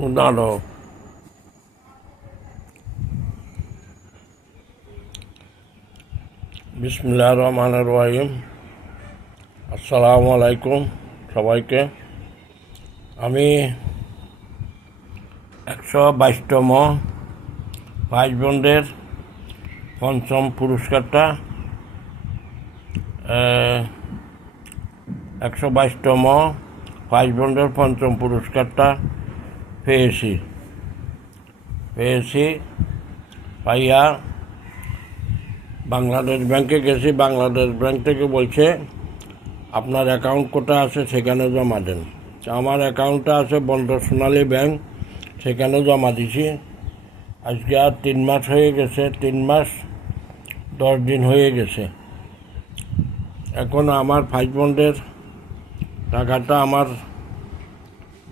Ronaldo. বিসমিল্লাহির রহমানির রহিম। আসসালামু আলাইকুম সবাইকে। আমি 122তম ভাইস বন্ডের পঞ্চম পুরস্কারটা 122তম ভাইস বন্ডের পঞ্চম পুরস্কারটা পেয়েছি পাইয়া বাংলাদেশ ব্যাংকে গেছি। বাংলাদেশ ব্যাংক থেকে বলছে আপনার অ্যাকাউন্ট কোটা আছে সেখানে জমা দেন। আমার অ্যাকাউন্টটা আছে বন্দর সোনালী ব্যাংক, সেখানে জমা দিছি। আজকে আর 3 মাস হয়ে গেছে, 3 মাস 10 দিন হয়ে গেছে। এখন আমার ভাইস বন্ডের টাকাটা আমার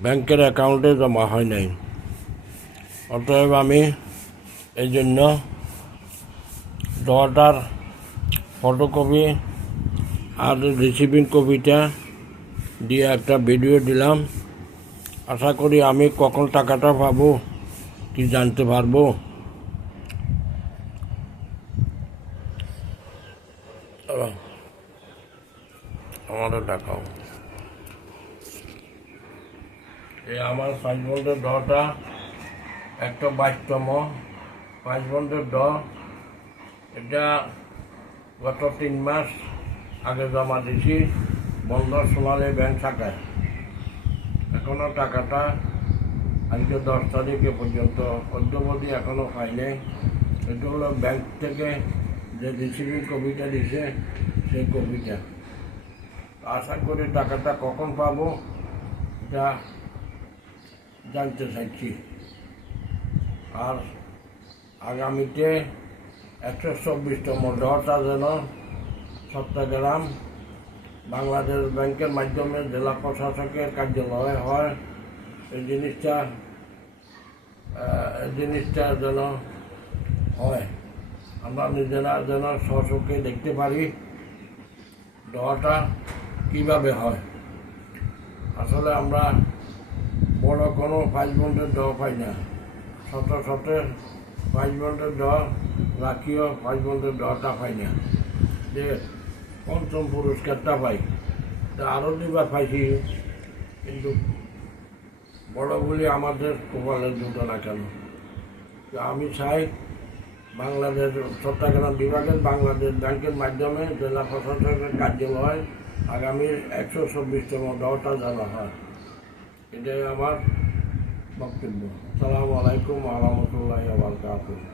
ব্যাংকের অ্যাকাউন্টে জমা হয় নাই। অতএব আমি এই জন্য দটার ফটোকপি আর রিসিভিং কপিটা দিয়ে একটা ভিডিও দিলাম। আশা করি আমি কখন টাকাটা পাবো কি জানতে পারবো। আমাদের দেখাও এই আমার ভাইস বন্ডের ডটা 122তম ভাইস বন্ডের ড। এটা গত 3 মাস আগে জমা দিছি বন্দর সোনালী ব্যাংক শাখায়। এখনও টাকাটা আজকে 10 তারিখে পর্যন্ত অদ্যবধি এখনও পাই নাই। এটা হলো ব্যাংক থেকে যে রিসিভিং কপিটা দিছে সেই কপিটা। আশা করি টাকাটা কখন পাবো এটা জানতে চাইছি। আর আগামীতে 124তম ডটা যেন চট্টগ্রাম বাংলাদেশ ব্যাংকের মাধ্যমে জেলা প্রশাসকের কার্যালয়ে হয়, এই জিনিসটা যেন হয়। আমরা নিজেরা যেন স্বচক্ষে দেখতে পারি ডটা কীভাবে হয়। আসলে আমরা বড় কোনো ভাইস বন্ডের ড পাই না, শত ভাইস বন্ডের ড রাখিও ভাইস বন্ডের ডটা পাই না। যে পঞ্চম পুরস্কারটা পাই তা আরও দুবার পাইছি, কিন্তু বড় বলি আমাদের কপালের দুটো না কেন। আমি চাই বাংলাদেশ চট্টগ্রাম বিভাগের বাংলাদেশ ব্যাংকের মাধ্যমে জেলা প্রশাসকের কার্যালয় আগামী 124তম ডটা জানা হয়। এটাই আমার বক্তব্য। আসসালামু আলাইকুম ওয়া রাহমাতুল্লাহি ওয়া বারাকাতুহু।